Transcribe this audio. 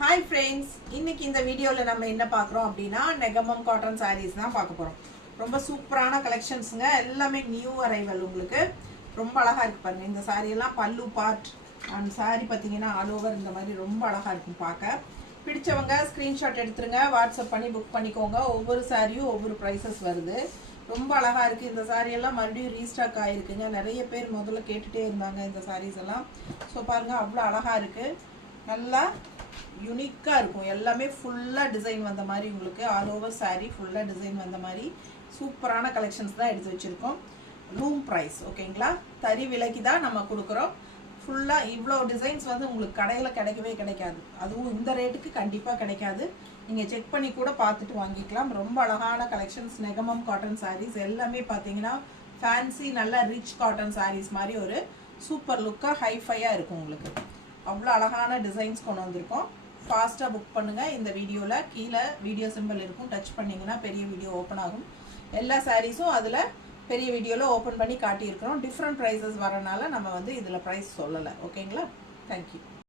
Hi friends, இன்னைக்கு இந்த வீடியோல நம்ம என்ன பார்க்கறோம் அப்படினா நெகமம் காட்டன் sarees தான் பார்க்க போறோம். ரொம்ப சூப்பரான கலெக்ஷன்ஸ்ங்க. எல்லாமே நியூ அரைவல் உங்களுக்கு. ரொம்ப அழகா இருக்கு பாருங்க. இந்த saree எல்லாம் பல்லு பார்ட் and saree பாத்தீங்கன்னா ஆல் ஓவர் இந்த மாதிரி ரொம்ப அழகா இருக்கும் பார்க்க. பிடிச்சவங்க ஸ்கிரீன்ஷாட் எடுத்துருங்க. வாட்ஸ்அப் பண்ணி புக் பண்ணிக்கோங்க. ஒவ்வொரு சாரியும் ஒவ்வொரு prices வருது. ரொம்ப அழகா இருக்கு. இந்த saree எல்லாம் மறுபடியும் ரீஸ்டாக் ஆயிருக்குங்க. நிறைய பேர் முதல்ல கேட்டுட்டே இருந்தாங்க இந்த sarees எல்லாம். சோ பாருங்க அவ்வளவு அழகா இருக்கு. நல்லா யூனிக்கா இருக்கும். எல்லாமே ஃபுல்லா டிசைன் வந்த மாதிரி உங்களுக்கு ஆல் ஓவர் saree ஃபுல்லா டிசைன் வந்த மாதிரி சூப்பரான கலெக்ஷன்ஸ் தான் எடுத்து வச்சிருக்கோம். ரூம் பிரைஸ் ஓகேங்களா? தறி விலைக்கு தான் நம்ம கொடுக்குறோம். ஃபுல்லா இவ்ளோ டிசைன்ஸ் வந்து உங்களுக்கு கடையில கிடைக்கவே கிடைக்காது. அதுவும் இந்த ரேட்டுக்கு கண்டிப்பா கிடைக்காது. நீங்க செக் பண்ணி கூட பார்த்துட்டு வாங்கிக்கலாம். ரொம்ப அழகான கலெக்ஷன்ஸ் நெகமம் காட்டன் sarees எல்லாமே பாத்தீங்கன்னா ஃபேன்சி நல்ல ரிச் காட்டன் sarees மாதிரி ஒரு சூப்பர் லுக்கா ஹைஃபையா இருக்கும் உங்களுக்கு. அவ்வளவு அழகான டிசைன்ஸ் கொண்டு வந்திருக்கோம். ஃபாஸ்டா புக் பண்ணுங்க. இந்த வீடியோல கீழ வீடியோ சிம்பல் இருக்கும். டச் பண்ணீங்கன்னா பெரிய வீடியோ ஓபன் ஆகும். எல்லா சாரீஸும் அதுல பெரிய வீடியோல ஓபன் பண்ணி காட்டி இருக்கோம். டிஃபரண்ட் பிரைसेस வரனால நம்ம வந்து இதுல பிரைஸ் சொல்லல. ஓகேங்களா? Thank you.